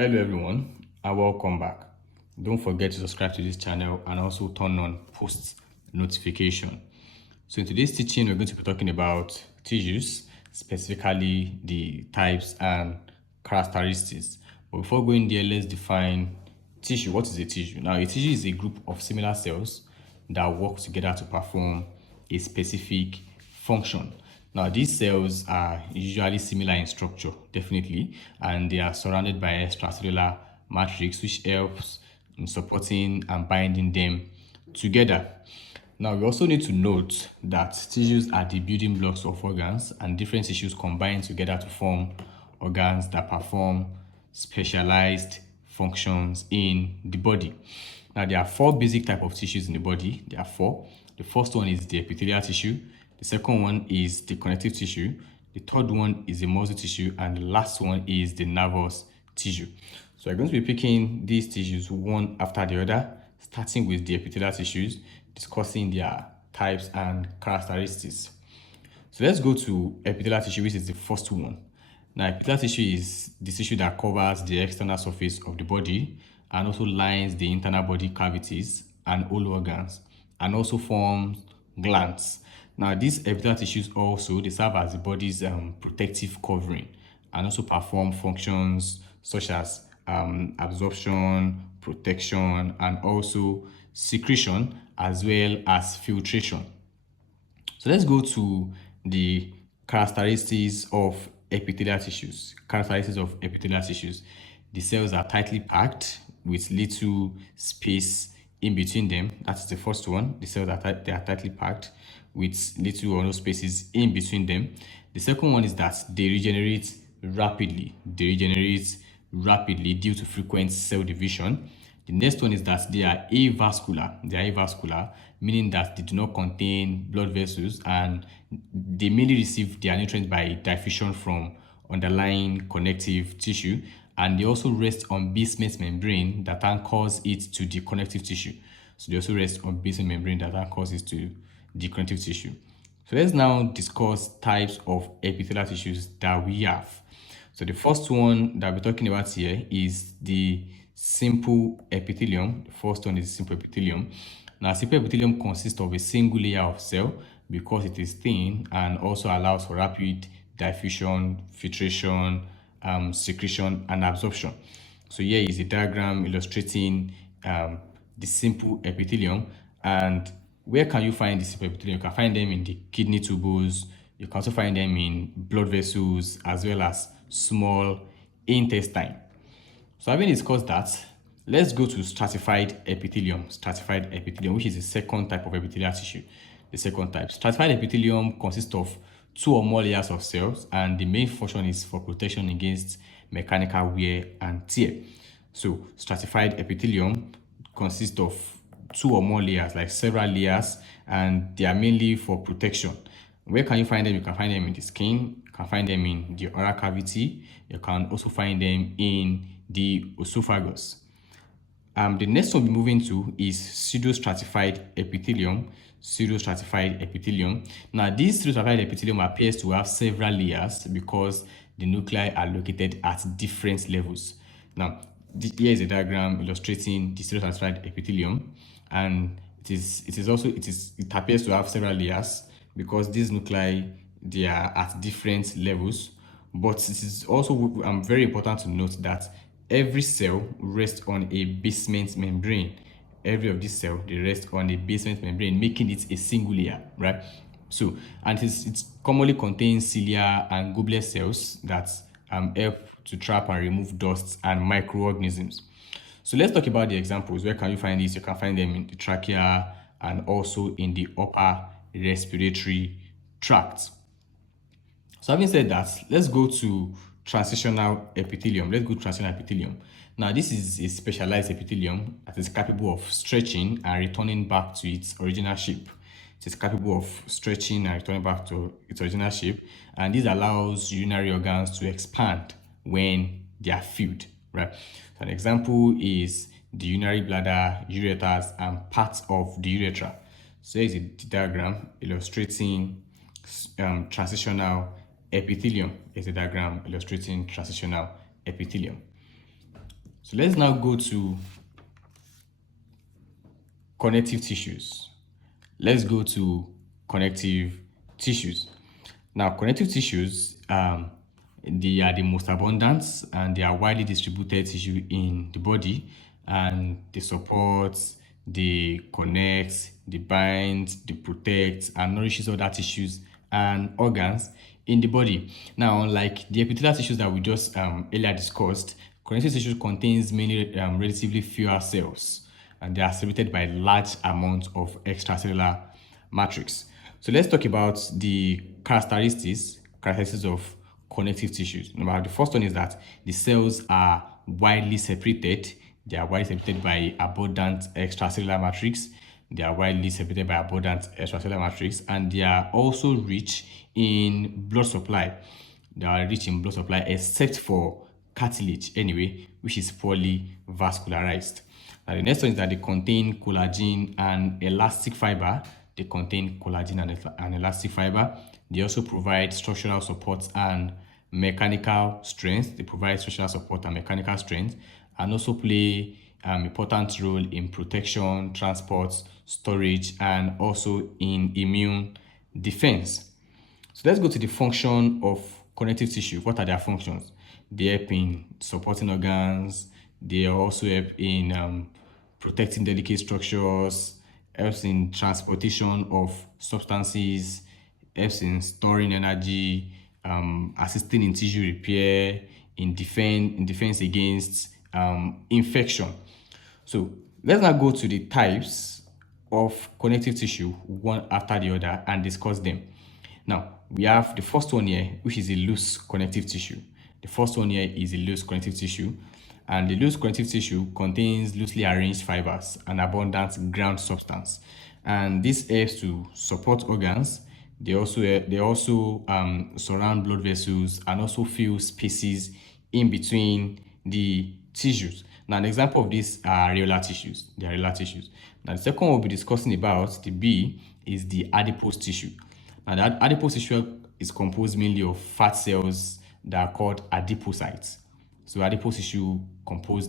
Hello everyone and welcome back. Don't forget to subscribe to this channel and also turn on post notification. So in today's teaching, we're going to be talking about tissues, specifically the types and characteristics. But before going there, let's define tissue. What is a tissue? Now, a tissue is a group of similar cells that work together to perform a specific function. Now, these cells are usually similar in structure, definitely, and they are surrounded by extracellular matrix, which helps in supporting and binding them together. Now, we also need to note that tissues are the building blocks of organs, and different tissues combine together to form organs that perform specialized functions in the body. Now, there are four basic types of tissues in the body. There are four. The first one is the epithelial tissue. The second one is the connective tissue. The third one is the muscle tissue. And the last one is the nervous tissue. So we're going to be picking these tissues one after the other, starting with the epithelial tissues, discussing their types and characteristics. So let's go to epithelial tissue, which is the first one. Now, epithelial tissue is the tissue that covers the external surface of the body and also lines the internal body cavities and all organs, and also forms glands. Now, these epithelial tissues also, they serve as the body's protective covering and also perform functions such as absorption, protection, and also secretion, as well as filtration. So let's go to the characteristics of epithelial tissues. Characteristics of epithelial tissues. The cells are tightly packed with little space in between them. That's the first one. The cells they are tightly packed with little or no spaces in between them. The second one is that they regenerate rapidly. They regenerate rapidly due to frequent cell division. The next one is that they are avascular. They are avascular, meaning that they do not contain blood vessels and they mainly receive their nutrients by diffusion from underlying connective tissue, and they also rest on basement membrane that anchors it to the connective tissue. So they also rest on basement membrane that anchors it to the connective tissue. So let's now discuss types of epithelial tissues that we have. So the first one that we're talking about here is the simple epithelium. The first one is simple epithelium. Now, simple epithelium consists of a single layer of cell because it is thin and also allows for rapid diffusion, filtration, secretion, and absorption. So here is a diagram illustrating the simple epithelium. And where can you find the simple epithelium? You can find them in the kidney tubules. You can also find them in blood vessels as well as small intestine. So having discussed that, let's go to stratified epithelium. Stratified epithelium, which is the second type of epithelial tissue. The second type. Stratified epithelium consists of two or more layers of cells, and the main function is for protection against mechanical wear and tear. So stratified epithelium consists of two or more layers, like several layers, and they are mainly for protection. Where can you find them? You can find them in the skin, you can find them in the oral cavity, you can also find them in the esophagus. The next one we're moving to is pseudostratified epithelium. Pseudostratified epithelium. Now, this pseudostratified epithelium appears to have several layers because the nuclei are located at different levels. Now, here is a diagram illustrating the pseudostratified epithelium, and it appears to have several layers because these nuclei, they are at different levels. But it is also very important to note that every cell rests on a basement membrane. Every of these cells, they rest on a basement membrane, making it a single layer, right? So, and it commonly contains cilia and goblet cells that help to trap and remove dust and microorganisms. So let's talk about the examples. Where can you find these? You can find them in the trachea and also in the upper respiratory tract. So having said that, let's go to transitional epithelium. Let's go to transitional epithelium. Now, this is a specialized epithelium that is capable of stretching and returning back to its original shape. It is capable of stretching and returning back to its original shape, and this allows urinary organs to expand when they are filled, right? So an example is the urinary bladder, ureters, and parts of the urethra. So here's a diagram illustrating transitional epithelium. Is a diagram illustrating transitional epithelium. So let's now go to connective tissues. Let's go to connective tissues. Now, connective tissues, they are the most abundant and they are widely distributed tissue in the body, and they support, they connect, they bind, they protect, and nourishes other tissues and organs in the body. Now, unlike the epithelial tissues that we just earlier discussed, connective tissue contains many relatively fewer cells, and they are separated by large amounts of extracellular matrix. So let's talk about the characteristics of connective tissues. Now, the first one is that the cells are widely separated. They are widely separated by abundant extracellular matrix. They are widely separated by abundant extracellular matrix, and they are also rich in blood supply. They are rich in blood supply, except for cartilage, anyway, which is poorly vascularized. Now, the next one is that they contain collagen and elastic fiber. They contain collagen and elastic fiber. They also provide structural support and mechanical strength. They provide structural support and mechanical strength, and also play important role in protection, transport, storage, and also in immune defense. So let's go to the function of connective tissue. What are their functions? They help in supporting organs. They also help in protecting delicate structures, helps in transportation of substances, helps in storing energy, assisting in tissue repair, in defense against infection. So let's now go to the types of connective tissue one after the other and discuss them. Now, we have the first one here, which is a loose connective tissue. The first one here is a loose connective tissue, and the loose connective tissue contains loosely arranged fibers and abundant ground substance. And this helps to support organs. They also surround blood vessels and also fill spaces in between the tissues. Now, an example of this are areolar tissues. The areolar tissues. Now, the second one we'll be discussing about, the B, is the adipose tissue. Now, the adipose tissue is composed mainly of fat cells that are called adipocytes. So, adipose tissue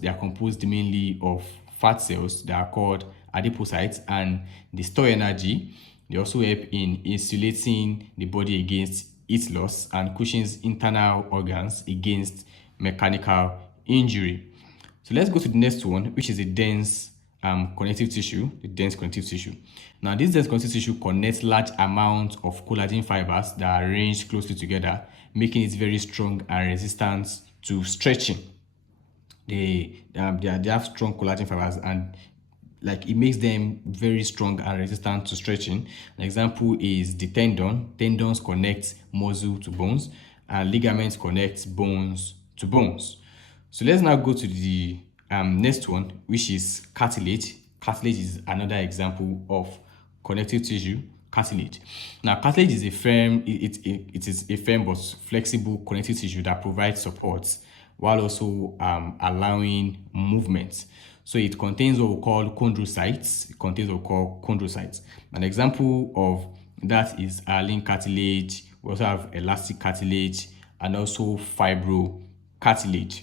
they are composed mainly of fat cells that are called adipocytes, and they store energy. They also help in insulating the body against heat loss and cushions internal organs against mechanical injury. So let's go to the next one, which is a dense connective tissue, the dense connective tissue. Now, this dense connective tissue connects large amounts of collagen fibers that are arranged closely together, making it very strong and resistant to stretching. They have strong collagen fibers, and like it makes them very strong and resistant to stretching. An example is the tendon. Tendons connect muscle to bones, and ligaments connect bones to bones. So let's now go to the next one, which is cartilage. Cartilage is another example of connective tissue. Cartilage. Now, cartilage is a firm, it is a firm but flexible connective tissue that provides support while also allowing movement. So it contains what we call chondrocytes. It contains what we call chondrocytes. An example of that is hyaline cartilage. We also have elastic cartilage and also fibrocartilage.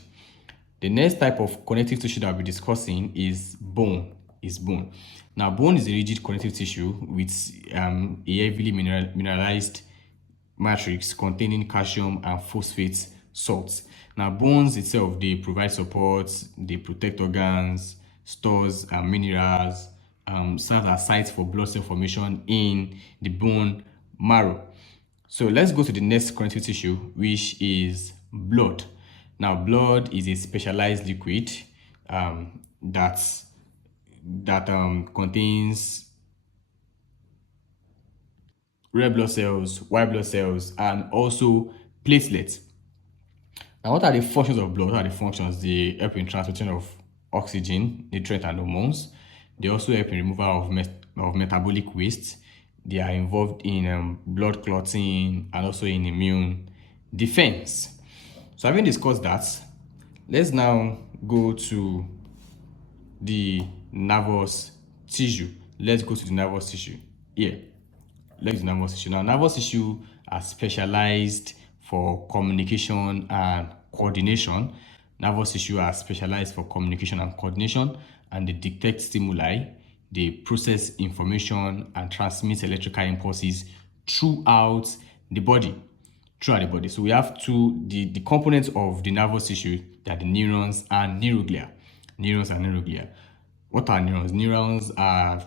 The next type of connective tissue that we'll be discussing is bone. Now, bone is a rigid connective tissue with a heavily mineralized matrix containing calcium and phosphate salts. Now, bones itself, they provide support, they protect organs, stores minerals, serve as sites for blood cell formation in the bone marrow. So let's go to the next connective tissue, which is blood. Now, blood is a specialized liquid that contains red blood cells, white blood cells, and also platelets. Now, what are the functions of blood? What are the functions? They help in transportation of oxygen, nutrients, and hormones. They also help in removal of metabolic waste. They are involved in blood clotting and also in immune defense. So, having discussed that, let's now go to the nervous tissue. Let's go to the nervous tissue. Here, let's do nervous tissue. Now, nervous tissue are specialized for communication and coordination. nervous tissue are specialized for communication and coordination, and they detect stimuli, they process information and transmit electrical impulses throughout the body. So we have the components of the nervous tissue, that the neurons and neuroglia. Neurons and neuroglia. What are neurons? Neurons are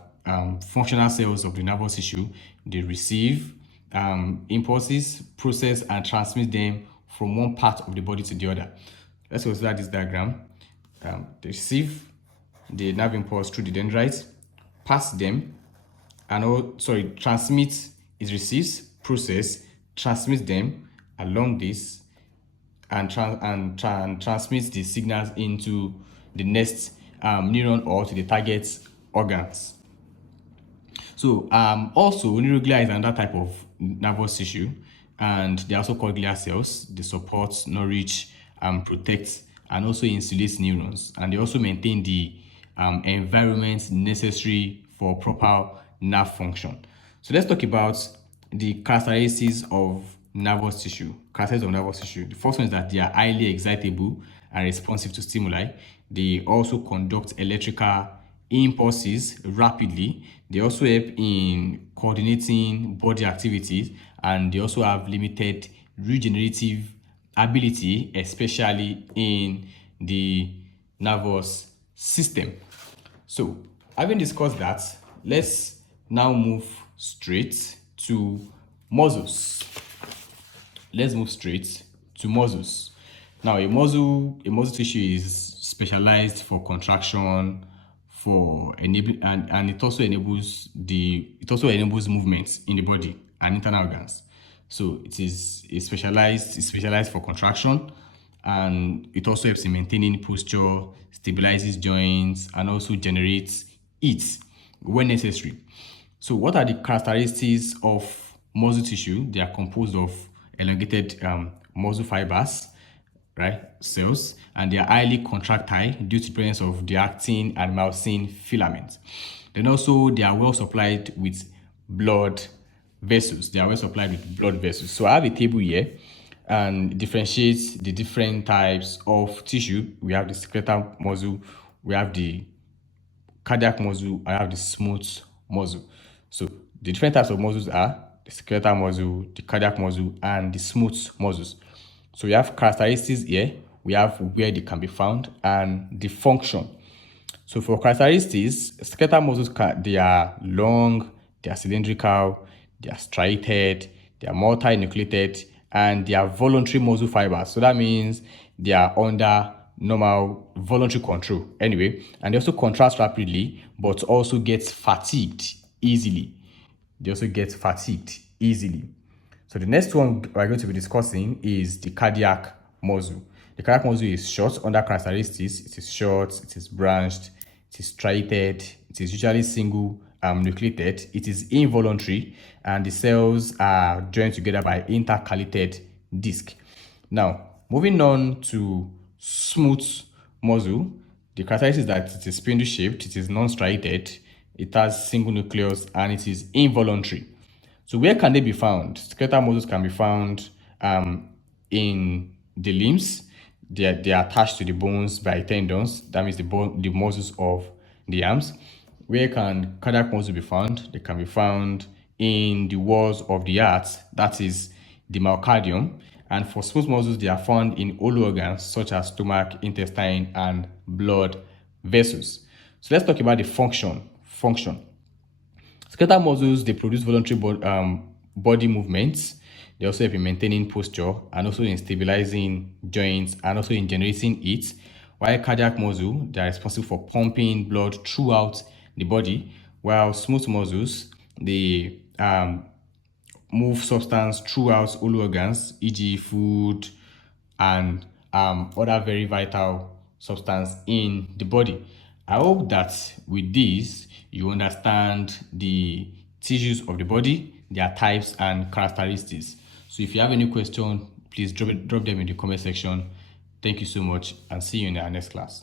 functional cells of the nervous tissue. They receive impulses, process and transmit them from one part of the body to the other. Let's consider this diagram. They receive the nerve impulse through the dendrites, pass them, transmit, it receives, process, transmits them along this, and transmits the signals into the next neuron or to the target organs. So also neuroglia is another type of nervous tissue, and they're also called glial cells. They support, nourish, protect, and also insulate neurons, and they also maintain the environment necessary for proper nerve function. So let's talk about the characteristics of nervous tissue. The first one is that they are highly excitable and responsive to stimuli. They also conduct electrical impulses rapidly. They also help in coordinating body activities, and they also have limited regenerative ability, especially in the nervous system. So, having discussed that, let's now move straight to muscles. Now, a muscle tissue is specialized for contraction, for enabling, and it also enables movements in the body and internal organs. So it's specialized for contraction, and it also helps in maintaining posture, stabilizes joints, and also generates heat when necessary. So what are the characteristics of muscle tissue? They are composed of elongated muscle fibers, right, cells, and they are highly contractile due to the presence of the actin and myosin filaments. Then also they are well supplied with blood vessels. So I have a table here and differentiates the different types of tissue. We have the skeletal muscle, we have the cardiac muscle, I have the smooth muscle. So the different types of muscles are the skeletal muscle, the cardiac muscle, and the smooth muscles. So we have characteristics here, we have where they can be found, and the function. So for characteristics, skeletal muscles, they are long, they are cylindrical, they are striated, they are multinucleated, and they are voluntary muscle fibers. So that means they are under normal voluntary control anyway, and they also contract rapidly, but also gets fatigued easily. So the next one we're going to be discussing is the cardiac muscle. The cardiac muscle is short under characteristics. It is short, it is branched, it is striated, it is usually single nucleated, it is involuntary, and the cells are joined together by intercalated disc. Now, moving on to smooth muscle, the characteristic is that it is spindle shaped, it is non-striated, it has single nucleus, and it is involuntary. So where can they be found? Skeletal muscles can be found in the limbs. They are attached to the bones by tendons. That means the muscles of the arms. Where can cardiac muscles be found? They can be found in the walls of the heart. That is the myocardium. And for smooth muscles, they are found in hollow organs such as stomach, intestine, and blood vessels. So let's talk about the function. Skeletal muscles, they produce voluntary body movements. They also help in maintaining posture and also in stabilizing joints and also in generating heat. While cardiac muscle, they are responsible for pumping blood throughout the body, while smooth muscles, they move substance throughout all organs, e.g. food and other very vital substance in the body. I hope that with this, you understand the tissues of the body, their types and characteristics. So if you have any question, please drop them in the comment section. Thank you so much and see you in our next class.